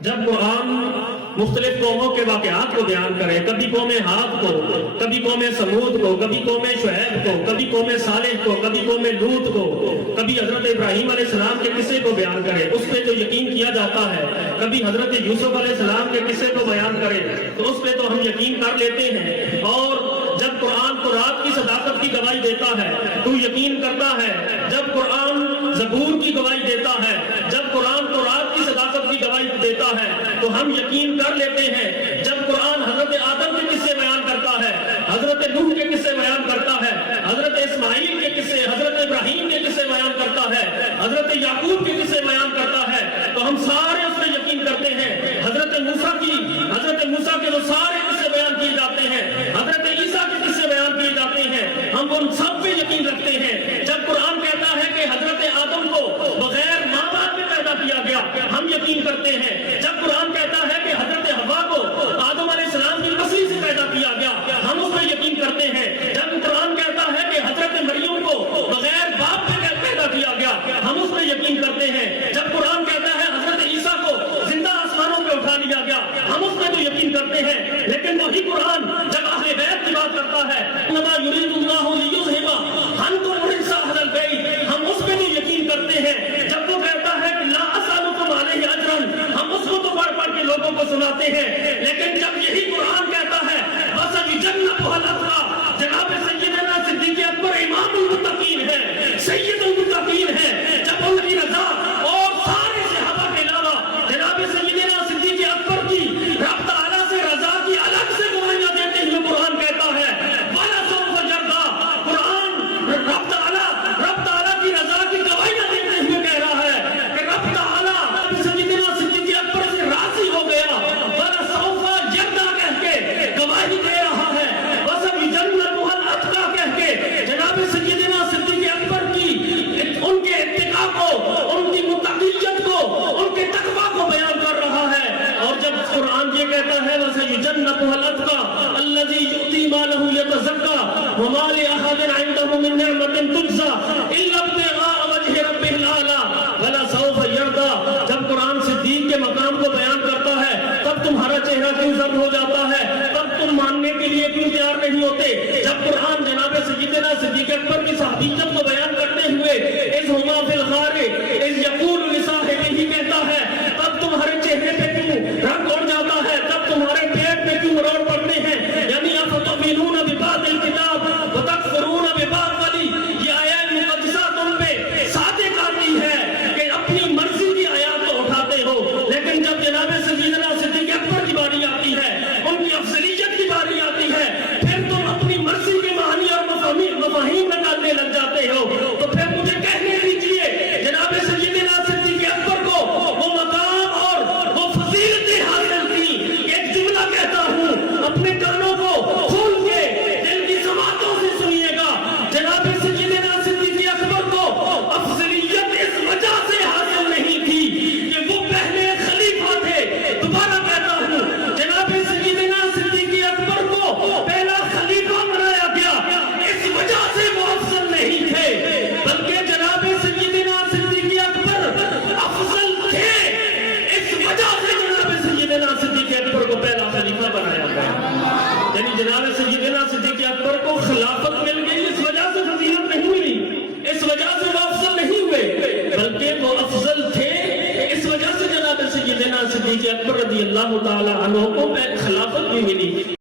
جب قرآن مختلف قوموں کے واقعات کو بیان کرے، کبھی قوم عاد کو، کبھی قوم سمود کو، کبھی قوم شعیب کو، کبھی قوم صالح کو، کبھی قوم لوط کو، کبھی حضرت ابراہیم علیہ السلام کے قصے کو بیان کرے، اس پہ جو یقین کیا جاتا ہے، کبھی حضرت یوسف علیہ السلام کے قصے کو بیان کرے تو اس پہ تو ہم یقین کر لیتے ہیں۔ اور جب قرآن رات کی صداقت کی گواہی دیتا ہے تو یقین کرتا ہے، جب قرآن زبور کی گواہی دیتا ہے، جب قرآن رات کی صداقت کی گواہی دیتا ہے تو ہم یقین کر لیتے ہیں۔ جب قرآن حضرت آدم کے قصے بیان کرتا ہے، حضرت نوح کے قصے بیان کرتا ہے، حضرت اسماعیل کے قصے، حضرت ابراہیم کے قصے بیان کرتا ہے، حضرت یعقوب کے قصے بیان کرتا ہے تو ہم سارے اس میں یقین کرتے ہیں۔ حضرت موسیٰ کے وہ سارے قصے بیان کیے جاتے ہیں، حضرت عیسیٰ کے قصے بیان کیے جاتے ہیں، ہم ان سب پہ یقین رکھتے ہیں۔ جب قرآن کہتا ہے کہ حضرت آدم کو بغیر ماں باپ میں پیدا کیا گیا، ہم یقین کرتے ہیں۔ جب قرآن کہتا ہے کہ حضرت حوا کو آدم علیہ السلام کی پسلی سے پیدا کیا گیا، ہم اس پہ یقین کرتے ہیں۔ جب قرآن کہتا ہے کہ حضرت مریم کو بغیر باپ میں پیدا کیا گیا، ہم اس پہ یقین کرتے ہیں۔ جب قرآن کہتا ہے حضرت عیسیٰ کو زندہ آسمانوں پہ اٹھا لیا گیا، ہم اس پہ تو یقین کرتے ہیں۔ لیکن وہی قرآن جب اہل بیت کی بات کرتا ہے، انما یرید اللہ لیذھب عنکم الرجس اہل البیت، ہم اس پہ تو یقین کرتے ہیں۔ جب وہ کہتا ہے کہ لا اسألکم علیہ اجرا، ہم اس کو تو پڑھ پڑھ کے لوگوں کو سناتے ہیں۔ لیکن جب یہی قرآن کہتا ہے وَسَيُجَنَّبُهَا الْأَتْقَى، جناب سیدنا صدیق اکبر امام المتقین ہے، سید المتقین ہے، جب ان کی رضا اور سارے صحابہ کے علاوہ جناب سیدنا صدیق اکبر کی رب تعالیٰ سے رضا کی الگ سے گواہیاں دیتے ہوئے قرآن کہتا ہے وَلَسَوْفَ يَرْضَىٰ، قرآن رب تعالیٰ کی رضا کی گواہیاں دیتے ہوئے کہہ رہا ہے کہ رب تعالیٰ سیدنا صدیق اکبر سے راضی ہو گیا، وَلَسَوْفَ يَرْضَىٰ کہہ کے گواہی دے رہا ہے، وَسَيُجَنَّبُهَا الْأَتْقَى کہہ کے جناب سیدنا صدیق اکبر کی ان کے اتقاء کو، ان کی متقیت کو، ان کے تقویٰ کو بیان کر رہا ہے۔ اور جب قرآن یہ کہتا ہے وَسَيُجَنَّبُهَا الْأَتْقَى الَّذِي يُؤْتِي مَالَهُ يَتَزَكَّىٰ وَمَا لِأَحَدٍ عِندَهُ مِن نِّعْمَةٍ تُجْزَىٰ إِلَّا ابْتِغَاءَ وَجْهِ رَبِّهِ الْأَعْلَىٰ وَلَسَوْفَ يَرْضَىٰ، جب قرآن صدیق کے مقام کو بیان کرتا ہے تب تمہارا چہرہ کیوں زرد ہو جاتا ہے، تب تم ماننے کے لیے کیوں تیار نہیں ہوتے؟ جب قرآن جناب سیدنا صدیق اکبر کی صحابیت کو بیان کرتے ہوئے اِذْ هُمَا فِي الْغَارِ اِذْ يَقُولُ لِصَاحِبِهِ کہتا ہے تب تمہارے چہرے پہ کیوں رنگ اڑ جاتا ہے، تب تمہارے پیٹ پہ کیوں روڑ پڑتے ہیں؟ یعنی اَفَتُؤْمِنُونَ بِبَعْضِ الْكِتَابِ وَتَكْفُرُونَ بِبَعْضٍ والی یہ آیات مقدسہ تم پہ صادق آتی ہے کہ اپنی مرضی کی آیات کو اٹھاتے ہو، لیکن جب جناب سیدنا صدیق اکبر کی باری آتی ہے، ان کی افضلیت کی باری آتی ہے، پھر تم اپنی مرضی کے معنی اور مفاہیم نکالنے لگ جاتے ہو۔ تو پھر مجھے کہنے دیجیے جناب سیدنا صدیق اکبر کو وہ مقام اور وہ فضیلتیں حاصل تھی۔ ایک جملہ کہتا ہوں، اپنے کانوں کو کھول کے دل کی سماعتوں سے سنیے گا، جناب سیدنا صدیق اکبر کو افضلیت اس وجہ سے حاصل نہیں تھی کہ وہ پہلے خلیفہ تھے۔ دوبارہ کہتا ہوں، جناب سیدنا صدیق اکبر کو پہلا خلیفہ بنایا گیا، اس وجہ سے وہ افضل نہیں تھے، بلکہ جناب سیدنا صدیق اکبر افضل تھے، اس وجہ سے جناب سیدنا صدیق اکبر کو پہلا خلیفہ بنایا گیا۔ یعنی جناب سیدنا صدیق اکبر کو خلافت مل گئی، اس وجہ سے فضیلت نہیں ملی، اس وجہ سے وہ افضل نہیں ہوئے، بلکہ وہ افضل تھے، اس وجہ سے جناب سیدنا صدیق اکبر رضی اللہ تعالی عنہ کو خلافت بھی ملی۔